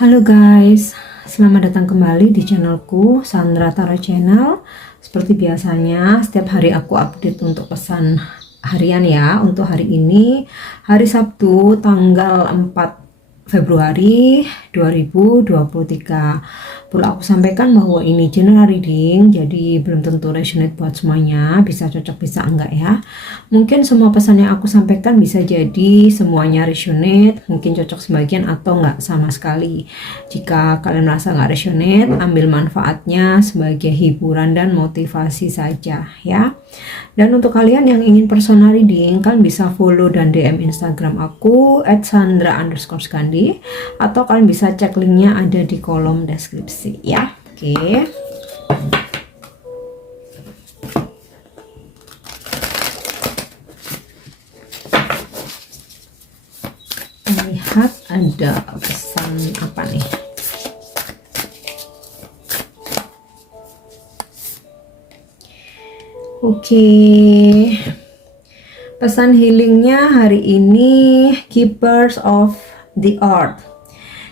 Halo guys, selamat datang kembali di channelku Sandra Tara Channel. Seperti biasanya, setiap hari aku update untuk pesan harian ya. Untuk hari ini, hari Sabtu tanggal 4 Februari 2023. Perlu aku sampaikan bahwa ini general reading, jadi belum tentu resonate buat semuanya, bisa cocok bisa enggak ya. Mungkin semua pesan yang aku sampaikan bisa jadi semuanya resonate, mungkin cocok sebagian atau enggak sama sekali. Jika kalian merasa enggak resonate, ambil manfaatnya sebagai hiburan dan motivasi saja ya. Dan untuk kalian yang ingin personal reading, kalian bisa follow dan DM Instagram aku @sandra_skandi, atau kalian bisa cek linknya ada di kolom deskripsi ya. Oke. Lihat ada pesan apa nih. Oke, pesan healingnya hari ini, Keepers of the Earth.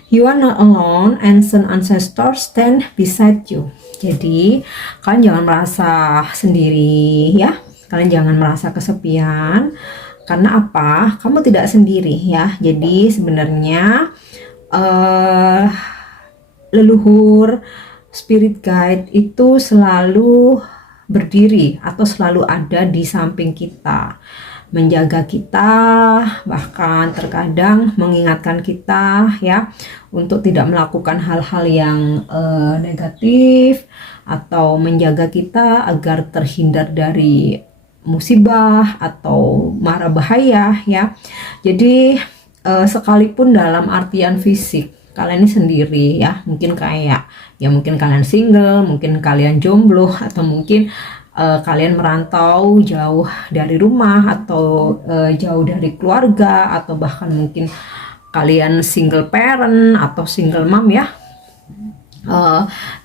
You are not alone, ancient ancestors stand beside you. Jadi kalian jangan merasa sendiri ya, kalian jangan merasa kesepian. Karena apa? Kamu tidak sendiri ya. Jadi sebenarnya leluhur, spirit guide itu selalu berdiri atau selalu ada di samping kita, menjaga kita, bahkan terkadang mengingatkan kita ya untuk tidak melakukan hal-hal yang negatif, atau menjaga kita agar terhindar dari musibah atau mara bahaya ya. Jadi sekalipun dalam artian fisik kalian ini sendiri ya, mungkin mungkin kalian single, mungkin kalian jomblo, atau mungkin kalian merantau jauh dari rumah, atau jauh dari keluarga, atau bahkan mungkin kalian single parent atau single mom ya.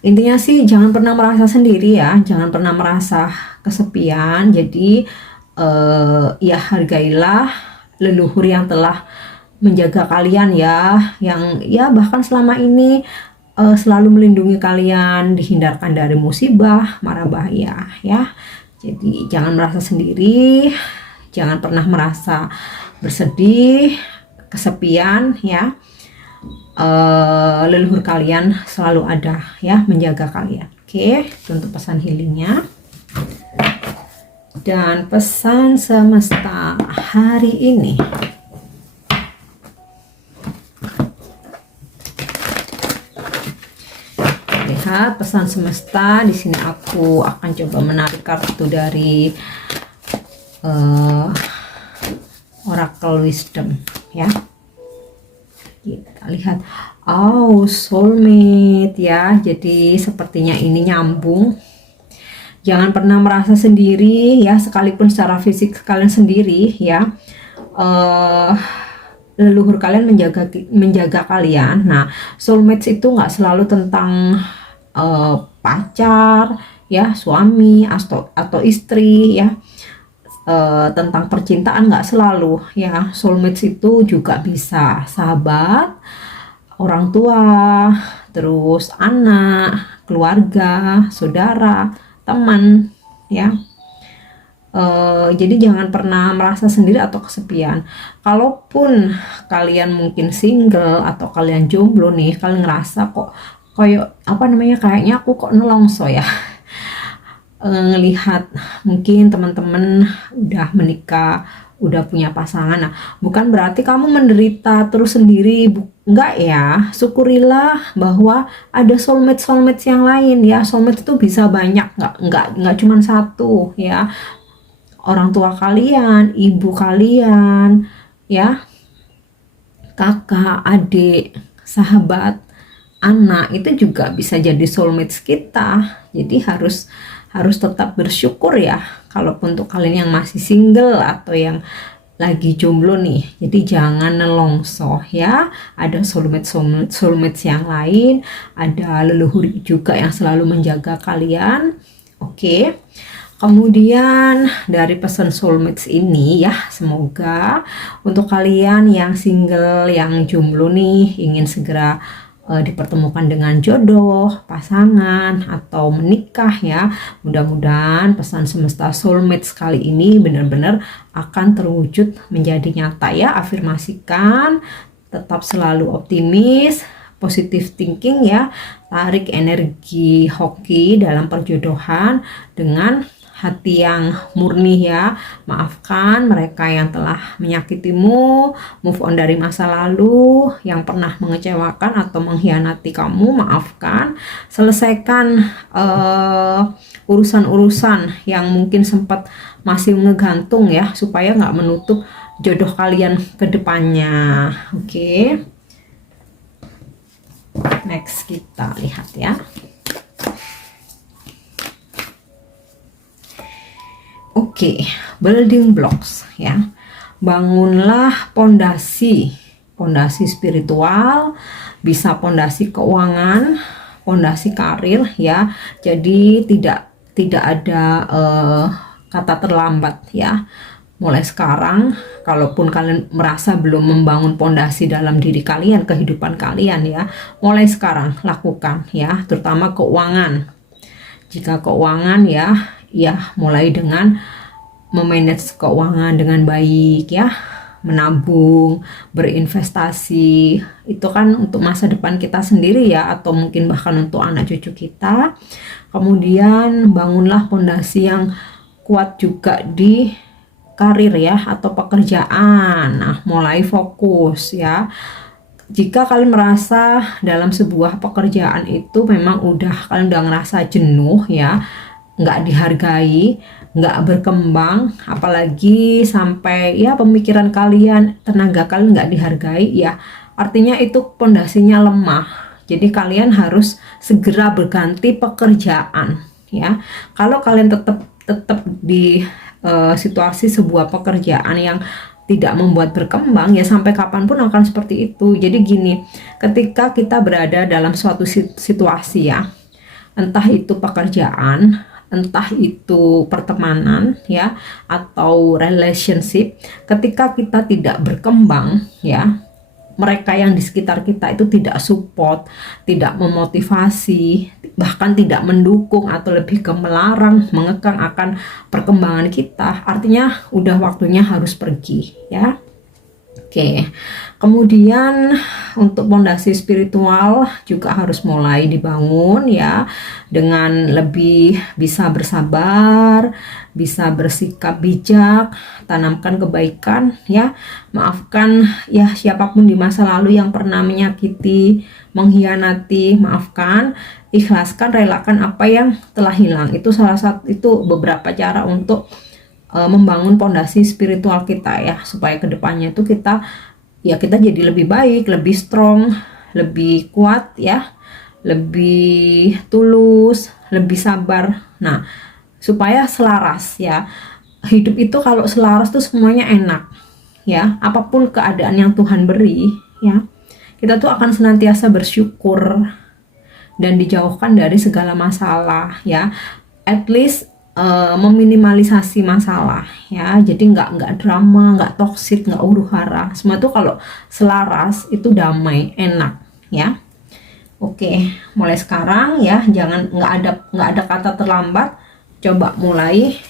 Intinya sih jangan pernah merasa sendiri ya, jangan pernah merasa kesepian. Jadi ya hargailah leluhur yang telah menjaga kalian ya, yang ya bahkan selama ini selalu melindungi kalian, dihindarkan dari musibah, mara bahaya ya. Jadi jangan merasa sendiri, jangan pernah merasa bersedih, kesepian ya. Leluhur kalian selalu ada ya, menjaga kalian. Oke, itu untuk pesan healingnya. Dan pesan semesta hari ini, lihat pesan semesta. Di sini aku akan coba menarik kartu dari Oracle Wisdom ya. Kita lihat, soulmate ya. Jadi sepertinya ini nyambung. Jangan pernah merasa sendiri ya, sekalipun secara fisik kalian sendiri ya. Leluhur kalian menjaga kalian. Nah, soulmates itu nggak selalu tentang pacar ya, suami atau istri ya. Tentang percintaan nggak selalu ya. Soulmates itu juga bisa sahabat, orang tua, terus anak, keluarga, saudara, teman ya. Jadi jangan pernah merasa sendiri atau kesepian. Kalaupun kalian mungkin single atau kalian jomblo nih, kalian ngerasa kayaknya aku kok nelongso ya. Ngelihat mungkin teman-teman udah menikah, udah punya pasangan. Nah, bukan berarti kamu menderita terus sendiri, enggak ya. Syukurilah bahwa ada soulmate yang lain ya. Soulmate itu bisa banyak, enggak cuma satu ya. Orang tua kalian, ibu kalian ya, kakak, adik, sahabat, anak, itu juga bisa jadi soulmates kita. Jadi harus tetap bersyukur ya, kalaupun untuk kalian yang masih single atau yang lagi jomblo nih. Jadi jangan nelongso ya, ada soulmates yang lain, ada leluhur juga yang selalu menjaga kalian. Oke. Kemudian dari pesan soulmates ini ya, semoga untuk kalian yang single, yang jomblo nih, ingin segera dipertemukan dengan jodoh, pasangan, atau menikah ya. Mudah-mudahan pesan semesta soulmate kali ini benar-benar akan terwujud menjadi nyata ya. Afirmasikan, tetap selalu optimis, positive thinking ya. Tarik energi hoki dalam perjodohan dengan hati yang murni ya. Maafkan mereka yang telah menyakitimu, move on dari masa lalu yang pernah mengecewakan atau mengkhianati kamu. Maafkan, selesaikan urusan-urusan yang mungkin sempat masih ngegantung ya, supaya nggak menutup jodoh kalian ke depannya. Oke. Next kita lihat ya. Oke, building blocks ya. Bangunlah pondasi spiritual, bisa pondasi keuangan, pondasi karir ya. Jadi tidak ada kata terlambat ya. Mulai sekarang, kalaupun kalian merasa belum membangun pondasi dalam diri kalian, kehidupan kalian ya, mulai sekarang lakukan ya, terutama keuangan. Jika keuangan ya mulai dengan memanage keuangan dengan baik ya, menabung, berinvestasi, itu kan untuk masa depan kita sendiri ya, atau mungkin bahkan untuk anak cucu kita. Kemudian bangunlah pondasi yang kuat juga di karir ya, atau pekerjaan. Nah, mulai fokus ya. Jika kalian merasa dalam sebuah pekerjaan itu memang kalian udah ngerasa jenuh ya, nggak dihargai, nggak berkembang, apalagi sampai ya pemikiran kalian, tenaga kalian nggak dihargai ya, artinya itu pondasinya lemah. Jadi kalian harus segera berganti pekerjaan ya. Kalau kalian tetap di situasi sebuah pekerjaan yang tidak membuat berkembang ya, sampai kapanpun akan seperti itu. Jadi gini, ketika kita berada dalam suatu situasi ya, entah itu pekerjaan, entah itu pertemanan ya, atau relationship, ketika kita tidak berkembang ya, mereka yang di sekitar kita itu tidak support, tidak memotivasi, bahkan tidak mendukung atau lebih ke melarang, mengekang akan perkembangan kita, artinya udah waktunya harus pergi ya. Oke, kemudian untuk pondasi spiritual juga harus mulai dibangun ya, dengan lebih bisa bersabar, bisa bersikap bijak, tanamkan kebaikan ya, maafkan ya siapapun di masa lalu yang pernah menyakiti, mengkhianati, maafkan, ikhlaskan, relakan apa yang telah hilang. Itu salah satu, itu beberapa cara untuk membangun pondasi spiritual kita ya, supaya kedepannya itu kita jadi lebih baik, lebih strong, lebih kuat ya, lebih tulus, lebih sabar. Nah, supaya selaras ya. Hidup itu kalau selaras tuh semuanya enak ya, apapun keadaan yang Tuhan beri ya, kita tuh akan senantiasa bersyukur dan dijauhkan dari segala masalah ya. At least meminimalisasi masalah ya, jadi nggak drama, nggak toksik, nggak huru-hara. Semua itu kalau selaras itu damai, enak ya. Oke, mulai sekarang ya, nggak ada kata terlambat. Coba mulai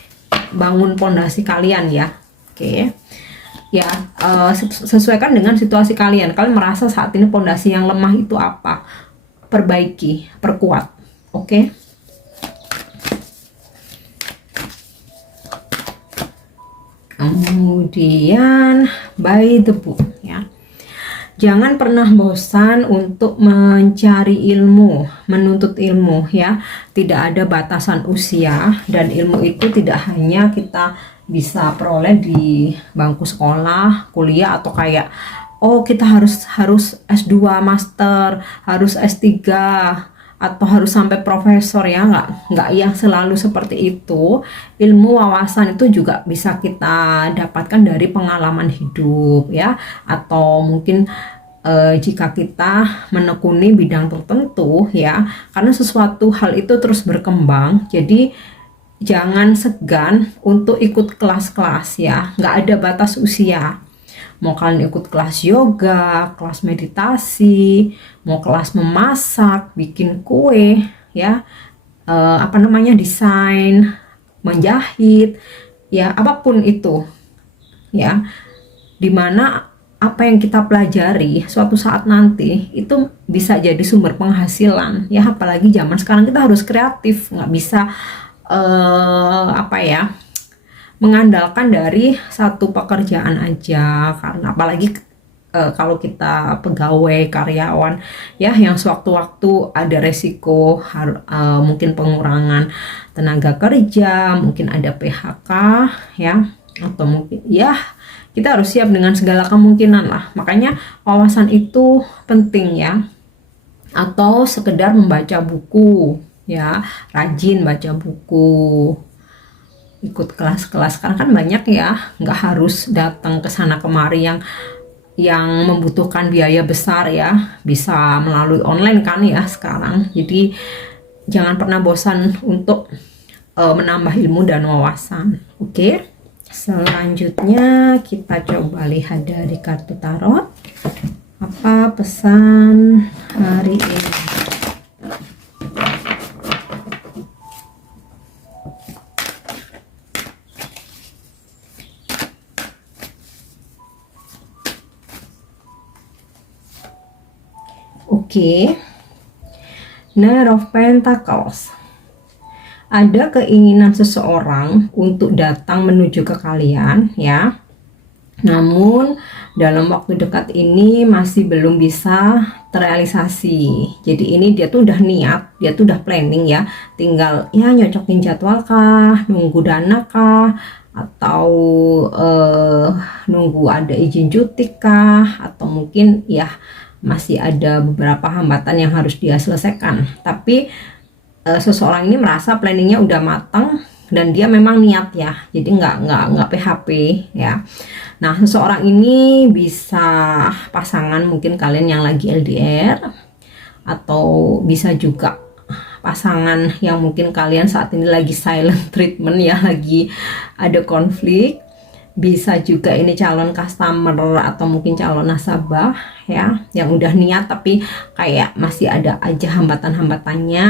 bangun pondasi kalian ya. Oke ya, sesuaikan dengan situasi kalian. Kalian merasa saat ini pondasi yang lemah itu apa, perbaiki, perkuat. Oke. Kemudian by the book ya. Jangan pernah bosan untuk mencari ilmu, menuntut ilmu ya. Tidak ada batasan usia, dan ilmu itu tidak hanya kita bisa peroleh di bangku sekolah, kuliah, atau kayak kita harus S2 master, harus S3, atau harus sampai profesor ya. Nggak yang selalu seperti itu. Ilmu, wawasan itu juga bisa kita dapatkan dari pengalaman hidup ya, atau mungkin jika kita menekuni bidang tertentu ya, karena sesuatu hal itu terus berkembang. Jadi jangan segan untuk ikut kelas-kelas ya, nggak ada batas usia. Mau kalian ikut kelas yoga, kelas meditasi, mau kelas memasak, bikin kue, ya, desain, menjahit, ya, apapun itu, ya, dimana apa yang kita pelajari suatu saat nanti itu bisa jadi sumber penghasilan, ya. Apalagi zaman sekarang kita harus kreatif, nggak bisa mengandalkan dari satu pekerjaan aja, karena apalagi kalau kita pegawai karyawan, ya, yang sewaktu-waktu ada resiko mungkin pengurangan tenaga kerja, mungkin ada PHK, ya, atau mungkin, ya, kita harus siap dengan segala kemungkinan lah. Makanya wawasan itu penting, ya. Atau sekedar membaca buku, ya, rajin baca buku, ikut kelas-kelas, karena kan banyak, ya, nggak harus datang ke sana kemari yang membutuhkan biaya besar, ya, bisa melalui online kan, ya, sekarang. Jadi jangan pernah bosan untuk menambah ilmu dan wawasan. Oke. Selanjutnya kita coba lihat dari kartu tarot, apa pesan hari ini. Oke. Knight of Pentacles. Ada keinginan seseorang untuk datang menuju ke kalian, ya. Namun dalam waktu dekat ini masih belum bisa terrealisasi. Jadi ini dia tuh udah niat, dia tuh udah planning, ya. Tinggal, ya, nyocokin jadwal kah, nunggu dana kah, atau nunggu ada izin cuti kah, atau mungkin, ya, masih ada beberapa hambatan yang harus dia selesaikan. Tapi seseorang ini merasa planningnya udah matang dan dia memang niat, ya, jadi nggak PHP, ya. Nah, seseorang ini bisa pasangan, mungkin kalian yang lagi LDR, atau bisa juga pasangan yang mungkin kalian saat ini lagi silent treatment, ya, lagi ada konflik. Bisa juga ini calon customer atau mungkin calon nasabah, ya, yang udah niat tapi kayak masih ada aja hambatan-hambatannya.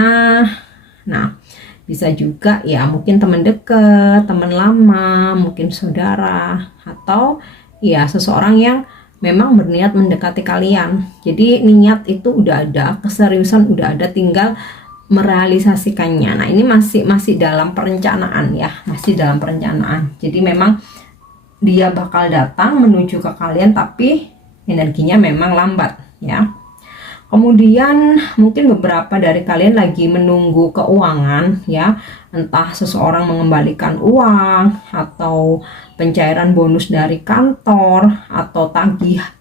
Nah, bisa juga, ya, mungkin teman dekat, teman lama, mungkin saudara, atau, ya, seseorang yang memang berniat mendekati kalian. Jadi niat itu udah ada, keseriusan udah ada, tinggal merealisasikannya. Nah, ini masih dalam perencanaan, ya, masih dalam perencanaan. Jadi memang dia bakal datang menuju ke kalian, tapi energinya memang lambat, ya. Kemudian mungkin beberapa dari kalian lagi menunggu keuangan, ya, entah seseorang mengembalikan uang, atau pencairan bonus dari kantor, atau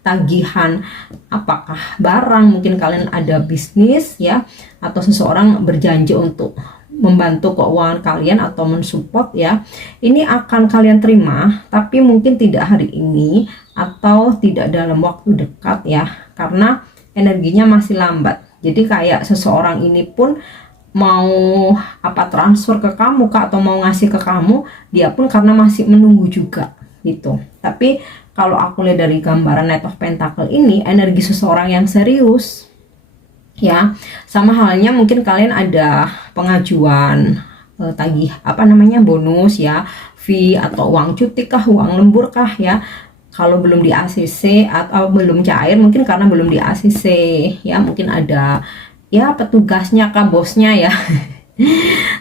tagihan apakah barang, mungkin kalian ada bisnis, ya, atau seseorang berjanji untuk membantu keuangan kalian atau mensupport, ya. Ini akan kalian terima, tapi mungkin tidak hari ini atau tidak dalam waktu dekat, ya, karena energinya masih lambat. Jadi kayak seseorang ini pun mau transfer ke kamu, Kak, atau mau ngasih ke kamu, dia pun karena masih menunggu juga, gitu. Tapi kalau aku lihat dari gambaran Knight of Pentacles ini, energi seseorang yang serius, ya. Sama halnya mungkin kalian ada pengajuan tagih bonus, ya, fee, atau uang cuti kah, uang lembur kah, ya. Kalau belum di ACC atau belum cair, mungkin karena belum di ACC, ya, mungkin ada, ya, petugasnya kah, bosnya, ya.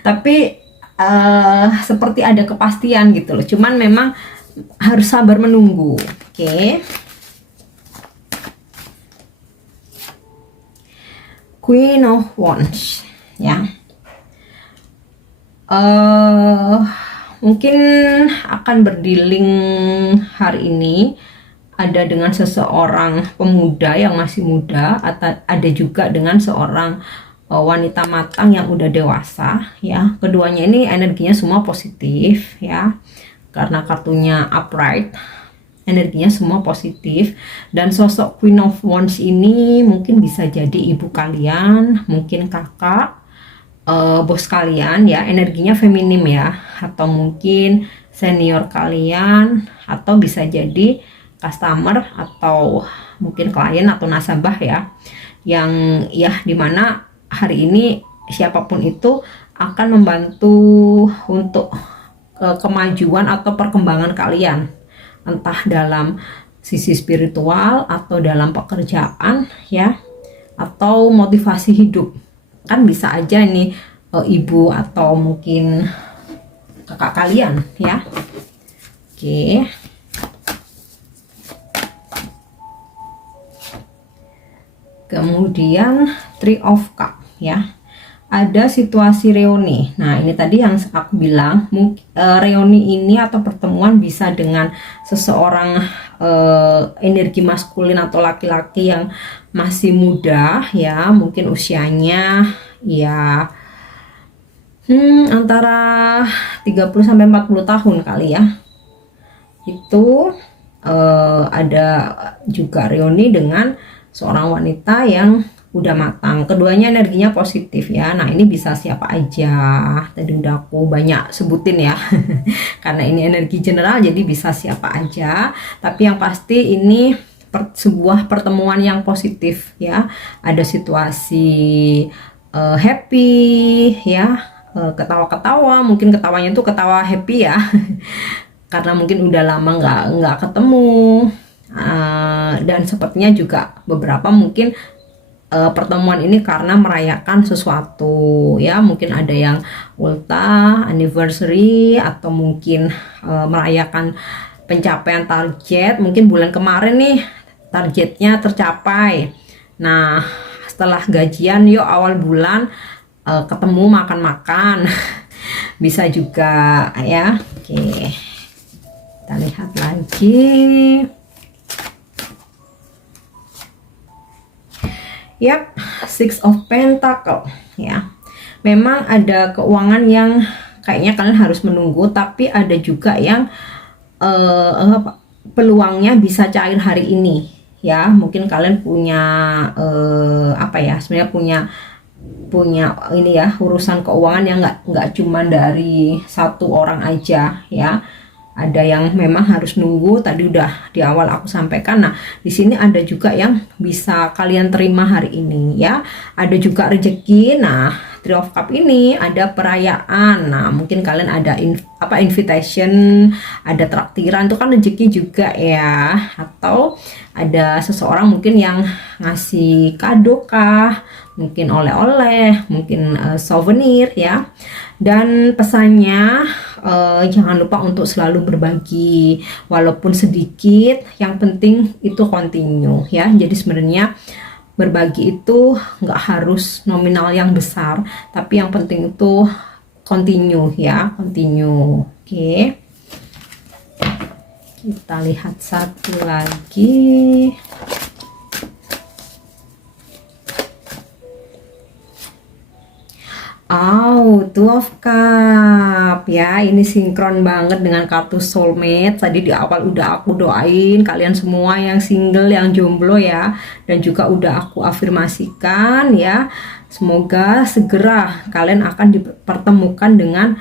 Tapi seperti ada kepastian gitu loh, cuman memang harus sabar menunggu. Oke. Queen of Wands, ya. Mungkin akan berdealing hari ini ada dengan seseorang pemuda yang masih muda, atau ada juga dengan seorang wanita matang yang udah dewasa, ya. Keduanya ini energinya semua positif, ya, karena kartunya upright, energinya semua positif. Dan sosok Queen of Wands ini mungkin bisa jadi ibu kalian, mungkin kakak, bos kalian, ya, energinya feminim, ya, atau mungkin senior kalian, atau bisa jadi customer atau mungkin klien atau nasabah ya, yang ya dimana hari ini siapapun itu akan membantu untuk kemajuan atau perkembangan kalian, entah dalam sisi spiritual atau dalam pekerjaan ya, atau motivasi hidup. Kan bisa aja nih ibu atau mungkin kakak kalian ya. Oke. Kemudian Three of Cups ya. Ada situasi reuni. Nah, ini tadi yang aku bilang, reuni ini atau pertemuan bisa dengan seseorang energi maskulin atau laki-laki yang masih muda ya, mungkin usianya ya antara 30 sampai 40 tahun kali ya. Itu ada juga reuni dengan seorang wanita yang udah matang. Keduanya energinya positif ya. Nah, ini bisa siapa aja. Tadi udah aku banyak sebutin ya. Karena ini energi general jadi bisa siapa aja. Tapi yang pasti ini sebuah pertemuan yang positif ya. Ada situasi happy ya. Ketawa-ketawa, mungkin ketawanya tuh ketawa happy ya. Karena mungkin udah lama nggak ketemu. Dan sepertinya juga beberapa mungkin pertemuan ini karena merayakan sesuatu ya, mungkin ada yang ultah, anniversary, atau mungkin merayakan pencapaian target. Mungkin bulan kemarin nih targetnya tercapai. Nah, setelah gajian yuk awal bulan ketemu makan-makan. Bisa juga ya. Oke, kita lihat lagi. Yap, Six of Pentacle ya. Memang ada keuangan yang kayaknya kalian harus menunggu, tapi ada juga yang peluangnya bisa cair hari ini ya. Mungkin kalian punya apa ya? Sebenarnya punya ini ya, urusan keuangan yang nggak cuma dari satu orang aja ya. Ada yang memang harus nunggu, tadi udah di awal aku sampaikan. Nah, di sini ada juga yang bisa kalian terima hari ini ya. Ada juga rezeki. Nah, Three of Cups ini ada perayaan. Nah, mungkin kalian ada invitation, ada traktiran, itu kan rezeki juga ya. Atau ada seseorang mungkin yang ngasih kado kah, mungkin oleh-oleh, mungkin souvenir ya. Dan pesannya jangan lupa untuk selalu berbagi walaupun sedikit, yang penting itu continue ya. Jadi sebenarnya berbagi itu nggak harus nominal yang besar, tapi yang penting itu continue ya, continue. Oke, kita lihat satu lagi. Two of Cups ya, ini sinkron banget dengan kartu soulmate. Tadi di awal udah aku doain kalian semua yang single, yang jomblo ya, dan juga udah aku afirmasikan ya, semoga segera kalian akan dipertemukan dengan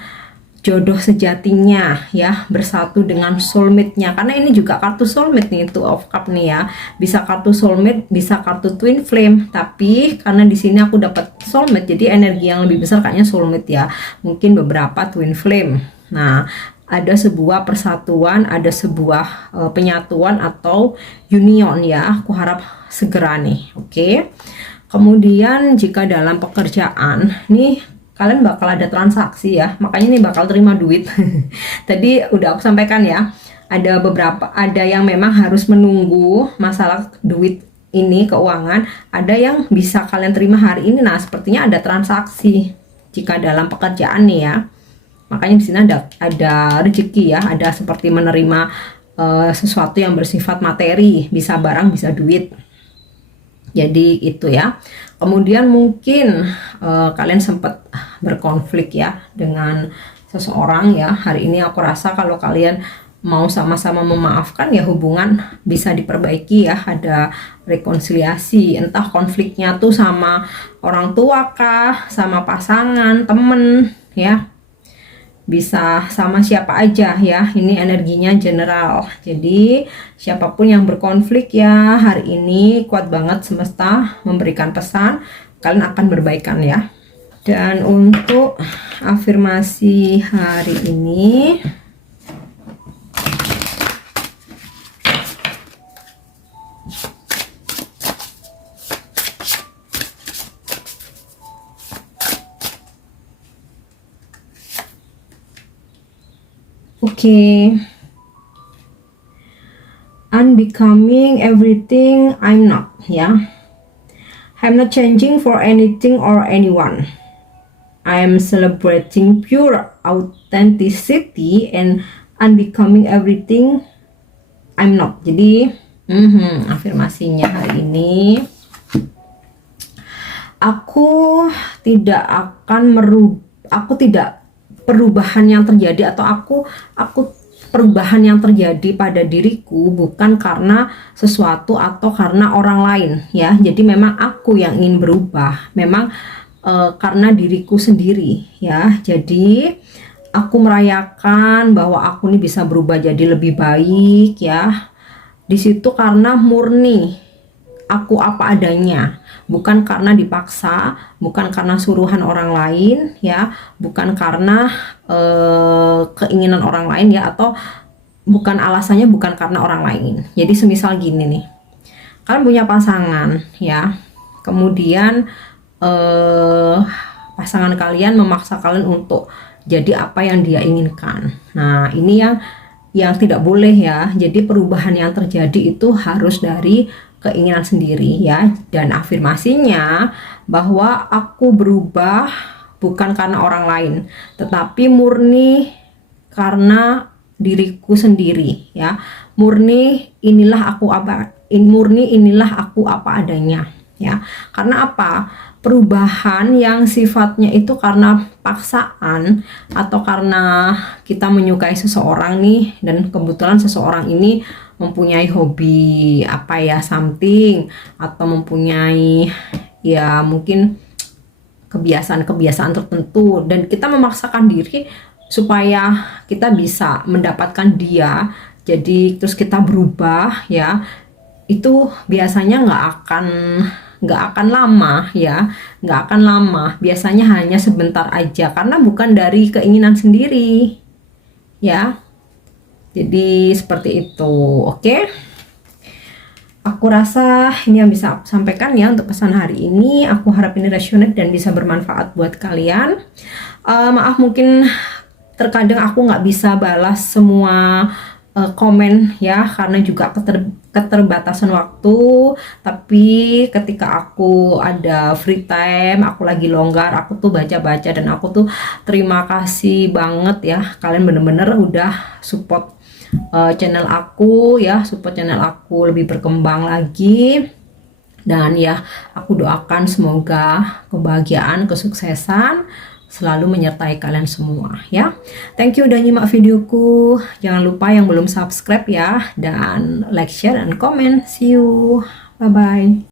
jodoh sejatinya ya, bersatu dengan soulmate-nya. Karena ini juga kartu soulmate nih, Two of Cups nih ya. Bisa kartu soulmate, bisa kartu twin flame. Tapi karena di sini aku dapat soulmate, jadi energi yang lebih besar kayaknya soulmate ya. Mungkin beberapa twin flame. Nah, ada sebuah persatuan, ada sebuah penyatuan atau union ya. Aku harap segera nih. Oke. Kemudian jika dalam pekerjaan nih, kalian bakal ada transaksi ya, makanya nih bakal terima duit. Tadi udah aku sampaikan ya, ada beberapa, ada yang memang harus menunggu masalah duit ini, keuangan. Ada yang bisa kalian terima hari ini. Nah, sepertinya ada transaksi jika dalam pekerjaan nih ya. Makanya di sini ada rezeki ya, ada seperti menerima sesuatu yang bersifat materi, bisa barang, bisa duit. Jadi itu ya. Kemudian mungkin kalian sempat berkonflik ya dengan seseorang ya. Hari ini aku rasa kalau kalian mau sama-sama memaafkan ya, hubungan bisa diperbaiki ya. Ada rekonsiliasi, entah konfliknya tuh sama orang tua kah, sama pasangan, temen ya. bisa sama siapa aja ya. Ini energinya general. Jadi siapapun yang berkonflik ya, hari ini kuat banget semesta memberikan pesan kalian akan berbaikan ya. Dan untuk afirmasi hari ini, unbecoming everything I'm not ya. I'm not changing for anything or anyone. I am celebrating pure authenticity and unbecoming everything I'm not. Jadi afirmasinya hari ini, aku tidak perubahan yang terjadi atau aku perubahan yang terjadi pada diriku bukan karena sesuatu atau karena orang lain ya. Jadi memang aku yang ingin berubah, memang karena diriku sendiri ya. Jadi aku merayakan bahwa aku ini bisa berubah jadi lebih baik ya. Di situ karena murni aku apa adanya, bukan karena dipaksa, bukan karena suruhan orang lain ya, bukan karena keinginan orang lain ya, atau bukan alasannya bukan karena orang lain. Jadi semisal gini nih, kalian punya pasangan ya, kemudian pasangan kalian memaksa kalian untuk jadi apa yang dia inginkan. Nah ini yang tidak boleh ya. Jadi perubahan yang terjadi itu harus dari keinginan sendiri ya. Dan afirmasinya bahwa aku berubah bukan karena orang lain, tetapi murni karena diriku sendiri ya. Murni inilah aku apa adanya ya. Karena apa? Perubahan yang sifatnya itu karena paksaan atau karena kita menyukai seseorang nih, dan kebetulan seseorang ini mempunyai hobi apa ya, something, atau mempunyai ya mungkin kebiasaan-kebiasaan tertentu, dan kita memaksakan diri supaya kita bisa mendapatkan dia, jadi terus kita berubah ya. Itu biasanya nggak akan lama ya, nggak akan lama, biasanya hanya sebentar aja karena bukan dari keinginan sendiri ya. Jadi seperti itu. Oke, aku rasa ini yang bisa aku sampaikan ya untuk pesan hari ini. Aku harap ini resonate dan bisa bermanfaat buat kalian. Maaf mungkin terkadang aku nggak bisa balas semua komen ya, karena juga keterbatasan waktu. Tapi ketika aku ada free time, aku lagi longgar, aku tuh baca-baca, dan aku tuh terima kasih banget ya, kalian bener-bener udah support channel aku ya, support channel aku lebih berkembang lagi. Dan ya aku doakan semoga kebahagiaan, kesuksesan selalu menyertai kalian semua ya. Thank you udah nyimak videoku. Jangan lupa yang belum subscribe ya, dan like, share, dan komen. See you. Bye bye.